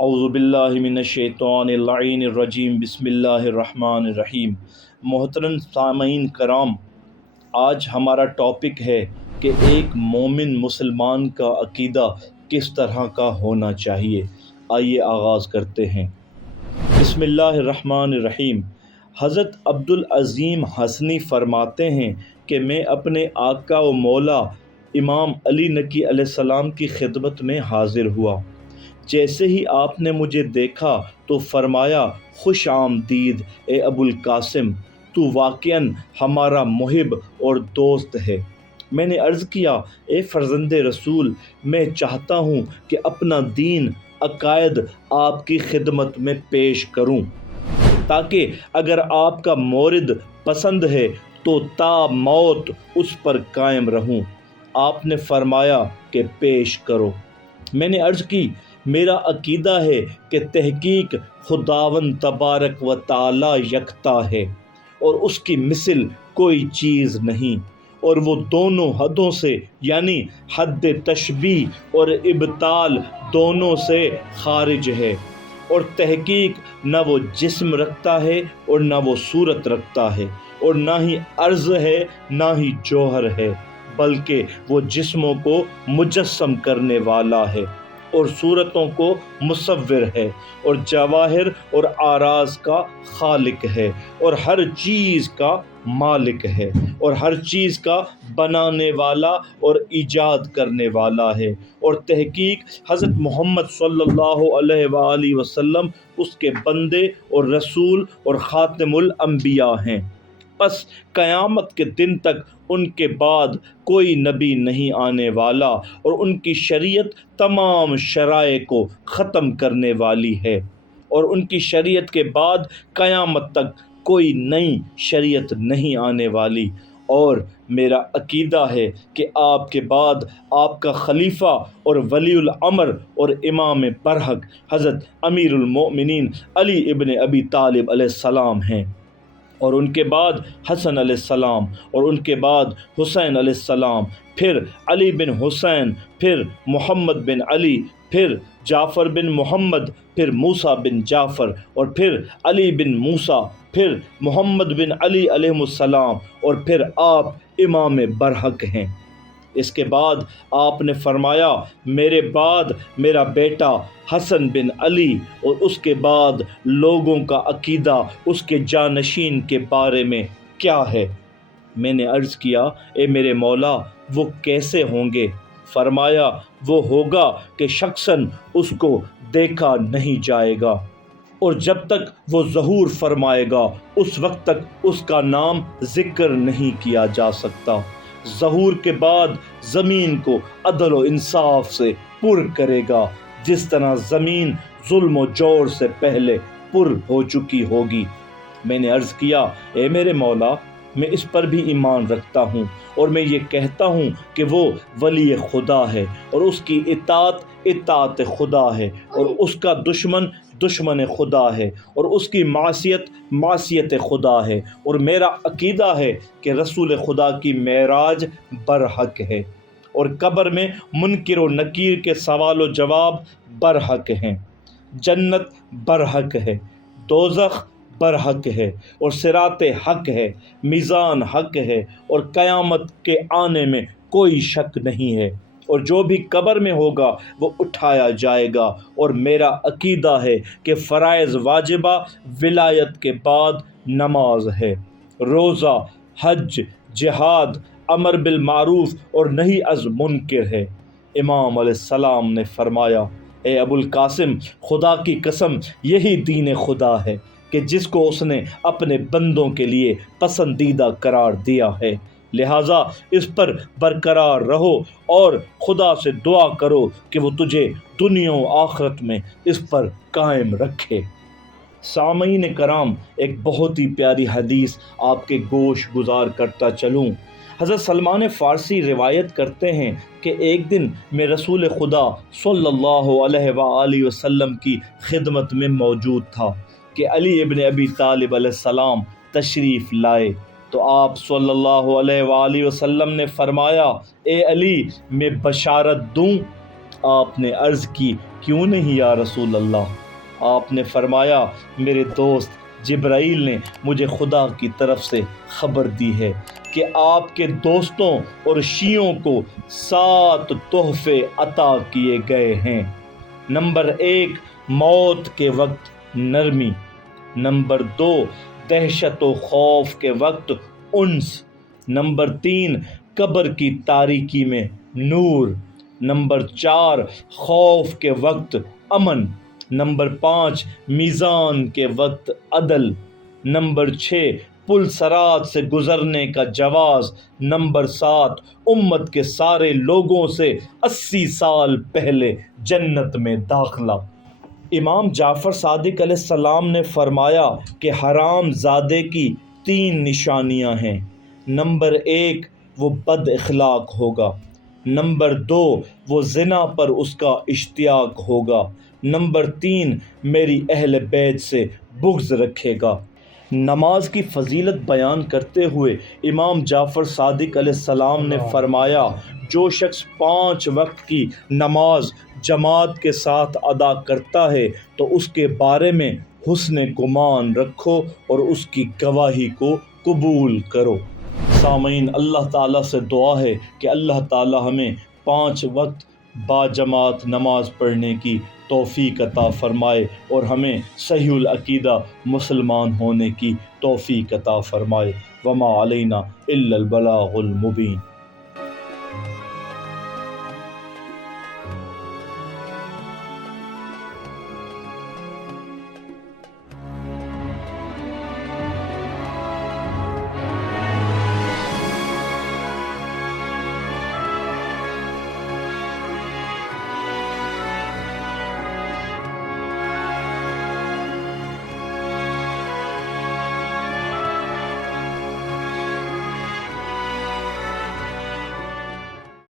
اعوذ باللہ من الشیطان اللعین الرجیم بسم اللہ الرحمن الرحیم۔ محترم سامعین کرام، آج ہمارا ٹاپک ہے کہ ایک مومن مسلمان کا عقیدہ کس طرح کا ہونا چاہیے۔ آئیے آغاز کرتے ہیں۔ بسم اللہ الرحمن الرحیم۔ حضرت عبدالعظیم حسنی فرماتے ہیں کہ میں اپنے آقا و مولا امام علی نقی علیہ السلام کی خدمت میں حاضر ہوا۔ جیسے ہی آپ نے مجھے دیکھا تو فرمایا، خوش آمدید اے ابو القاسم، تو واقعاً ہمارا محب اور دوست ہے۔ میں نے عرض کیا، اے فرزند رسول، میں چاہتا ہوں کہ اپنا دین عقائد آپ کی خدمت میں پیش کروں، تاکہ اگر آپ کا مورد پسند ہے تو تا موت اس پر قائم رہوں۔ آپ نے فرمایا کہ پیش کرو۔ میں نے عرض کی، میرا عقیدہ ہے کہ تحقیق خداوند تبارک و تعالی یکتا ہے اور اس کی مثل کوئی چیز نہیں، اور وہ دونوں حدوں سے یعنی حد تشبیہ اور ابطال دونوں سے خارج ہے، اور تحقیق نہ وہ جسم رکھتا ہے اور نہ وہ صورت رکھتا ہے، اور نہ ہی عرض ہے نہ ہی جوہر ہے، بلکہ وہ جسموں کو مجسم کرنے والا ہے اور صورتوں کو مصور ہے، اور جواہر اور اعراض کا خالق ہے، اور ہر چیز کا مالک ہے، اور ہر چیز کا بنانے والا اور ایجاد کرنے والا ہے، اور تحقیق حضرت محمد صلی اللہ علیہ وآلہ وسلم اس کے بندے اور رسول اور خاتم الانبیاء ہیں۔ پس قیامت کے دن تک ان کے بعد کوئی نبی نہیں آنے والا، اور ان کی شریعت تمام شرائع کو ختم کرنے والی ہے، اور ان کی شریعت کے بعد قیامت تک کوئی نئی شریعت نہیں آنے والی، اور میرا عقیدہ ہے کہ آپ کے بعد آپ کا خلیفہ اور ولی الامر اور امام برحق حضرت امیر المؤمنین علی ابن ابی طالب علیہ السلام ہیں، اور ان کے بعد حسن علیہ السلام، اور ان کے بعد حسین علیہ السلام، پھر علی بن حسین، پھر محمد بن علی، پھر جعفر بن محمد، پھر موسیٰ بن جعفر، اور پھر علی بن موسیٰ، پھر محمد بن علی علیہ السلام، اور پھر آپ امام برحق ہیں۔ اس کے بعد آپ نے فرمایا، میرے بعد میرا بیٹا حسن بن علی، اور اس کے بعد لوگوں کا عقیدہ اس کے جانشین کے بارے میں کیا ہے؟ میں نے عرض کیا، اے میرے مولا، وہ کیسے ہوں گے؟ فرمایا، وہ ہوگا کہ شخصاً اس کو دیکھا نہیں جائے گا، اور جب تک وہ ظہور فرمائے گا اس وقت تک اس کا نام ذکر نہیں کیا جا سکتا۔ ظہور کے بعد زمین کو عدل و انصاف سے پر کرے گا، جس طرح زمین ظلم و جور سے پہلے پر ہو چکی ہوگی۔ میں نے عرض کیا، اے میرے مولا، میں اس پر بھی ایمان رکھتا ہوں، اور میں یہ کہتا ہوں کہ وہ ولی خدا ہے، اور اس کی اطاعت خدا ہے، اور اس کا دشمن خدا ہے، اور اس کی معصیت خدا ہے، اور میرا عقیدہ ہے کہ رسول خدا کی معراج برحق ہے، اور قبر میں منکر و نکیر کے سوال و جواب برحق ہیں، جنت برحق ہے، دوزخ برحق ہے، اور صراط حق ہے، میزان حق ہے، اور قیامت کے آنے میں کوئی شک نہیں ہے، اور جو بھی قبر میں ہوگا وہ اٹھایا جائے گا، اور میرا عقیدہ ہے کہ فرائض واجبہ ولایت کے بعد نماز ہے، روزہ، حج، جہاد، امر بالمعروف اور نہی از منکر ہے۔ امام علیہ السلام نے فرمایا، اے ابو القاسم، خدا کی قسم، یہی دین خدا ہے کہ جس کو اس نے اپنے بندوں کے لیے پسندیدہ قرار دیا ہے، لہٰذا اس پر برقرار رہو، اور خدا سے دعا کرو کہ وہ تجھے دنیا و آخرت میں اس پر قائم رکھے۔ سامعین کرام، ایک بہت ہی پیاری حدیث آپ کے گوش گزار کرتا چلوں۔ حضرت سلمان فارسی روایت کرتے ہیں کہ ایک دن میں رسول خدا صلی اللہ علیہ وآلہ وسلم کی خدمت میں موجود تھا کہ علی ابن ابی طالب علیہ السلام تشریف لائے، تو آپ صلی اللہ علیہ وآلہ وسلم نے فرمایا، اے علی، میں بشارت دوں؟ آپ نے عرض کی کیوں نہیں یا رسول اللہ؟ آپ نے فرمایا میرے دوست جبرائیل نے مجھے خدا کی طرف سے خبر دی ہے کہ آپ کے دوستوں اور شیعوں کو 7 تحفے عطا کیے گئے ہیں۔ نمبر 1، موت کے وقت نرمی۔ نمبر 2، دہشت و خوف کے وقت انس۔ نمبر 3، قبر کی تاریکی میں نور۔ نمبر 4، خوف کے وقت امن۔ نمبر 5، میزان کے وقت عدل۔ نمبر 6، پل صراط سے گزرنے کا جواز۔ نمبر 7، امت کے سارے لوگوں سے 80 سال پہلے جنت میں داخلہ۔ امام جعفر صادق علیہ السلام نے فرمایا کہ حرام زادے کی 3 نشانیاں ہیں۔ نمبر 1، وہ بد اخلاق ہوگا۔ نمبر 2، وہ زنا پر اس کا اشتیاق ہوگا۔ نمبر 3، میری اہل بیت سے بغض رکھے گا۔ نماز کی فضیلت بیان کرتے ہوئے امام جعفر صادق علیہ السلام نے فرمایا جو شخص 5 وقت کی نماز جماعت کے ساتھ ادا کرتا ہے تو اس کے بارے میں حسن گمان رکھو اور اس کی گواہی کو قبول کرو۔ سامعین، اللہ تعالیٰ سے دعا ہے کہ اللہ تعالیٰ ہمیں 5 وقت با جماعت نماز پڑھنے کی توفیق عطا فرمائے اور ہمیں صحیح العقیدہ مسلمان ہونے کی توفیق عطا فرمائے۔ وما علینا الا البلاغ المبین۔